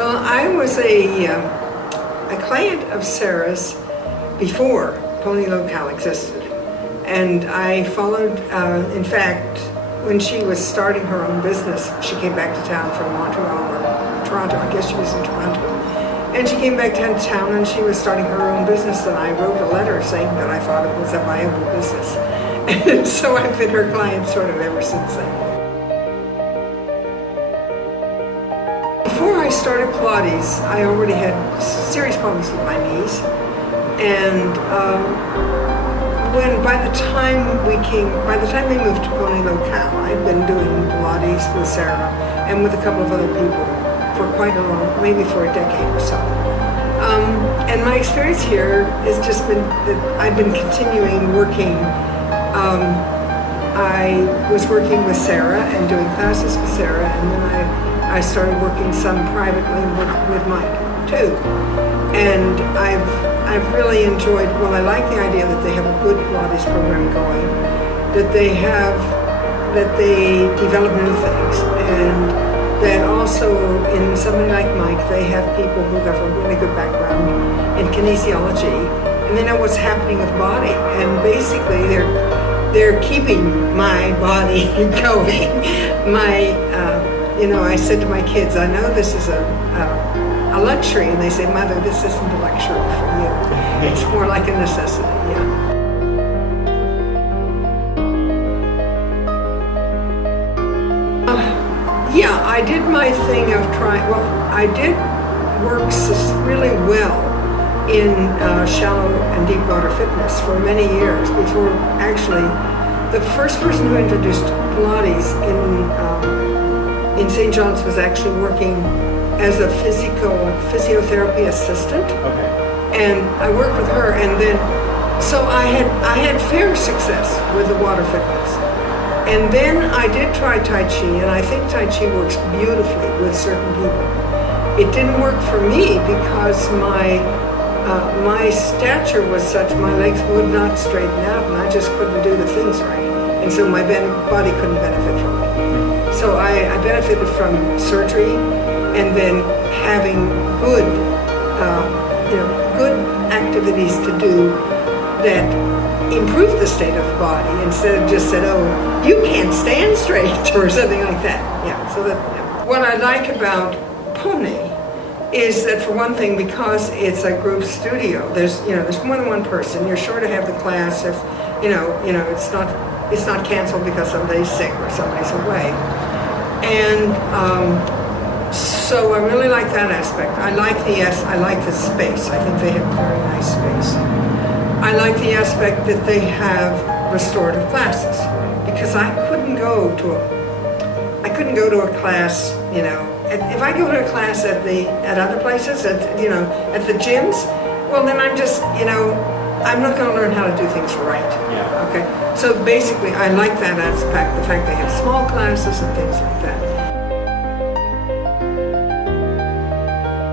Well, I was a client of Sarah's before Pony Locale existed. And I followed, in fact, when she was starting her own business, she came back to town from Montreal or Toronto, I guess she was in Toronto. And she came back to town and she was starting her own business, and I wrote a letter saying that I thought it was a viable business. And so I've been her client sort of ever since then. Before I started Pilates, I already had serious problems with my knees. And by the time they moved to Pony Locale, I'd been doing Pilates with Sarah and with a couple of other people for quite a long, maybe for a decade or so. And my experience here has just been that I've been continuing working. I was working with Sarah and doing classes with Sarah, and then I started working some privately with Mike too. And I've really enjoyed, well, I like the idea that they have a good Pilates program going, that they develop new things, and that also in somebody like Mike, they have people who have a really good background in kinesiology, and they know what's happening with body, and basically they're keeping my body going. I said to my kids, I know this is a luxury, and they say, Mother, this isn't a luxury for you. It's more like a necessity, yeah. Yeah, I did my thing of trying, well, I did work really well in shallow and deep water fitness for many years before actually the first person who introduced Pilates in St. John's was actually working as a physiotherapy assistant. Okay. And I worked with her, and then, so I had fair success with the water fitness. And then I did try Tai Chi, and I think Tai Chi works beautifully with certain people. It didn't work for me because my stature was such, my legs would not straighten out, and I just couldn't do the things right. And so my body couldn't benefit from it. So I benefited from surgery, and then having good activities to do that improve the state of the body, instead of just said, oh, you can't stand straight, or something like that. Yeah. So what I like about Pony is that, for one thing, because it's a group studio, there's more than one person. You're sure to have the class if it's not canceled because somebody's sick or somebody's away. And so I really like that aspect. I like the space. I think they have very nice space. I like the aspect that they have restorative classes, because I couldn't go to a class, if I go to a class at other places, at the gyms, well, then I'm just, I'm not going to learn how to do things right. Yeah. Okay. So basically, I like that aspect, the fact they have small classes and things like that.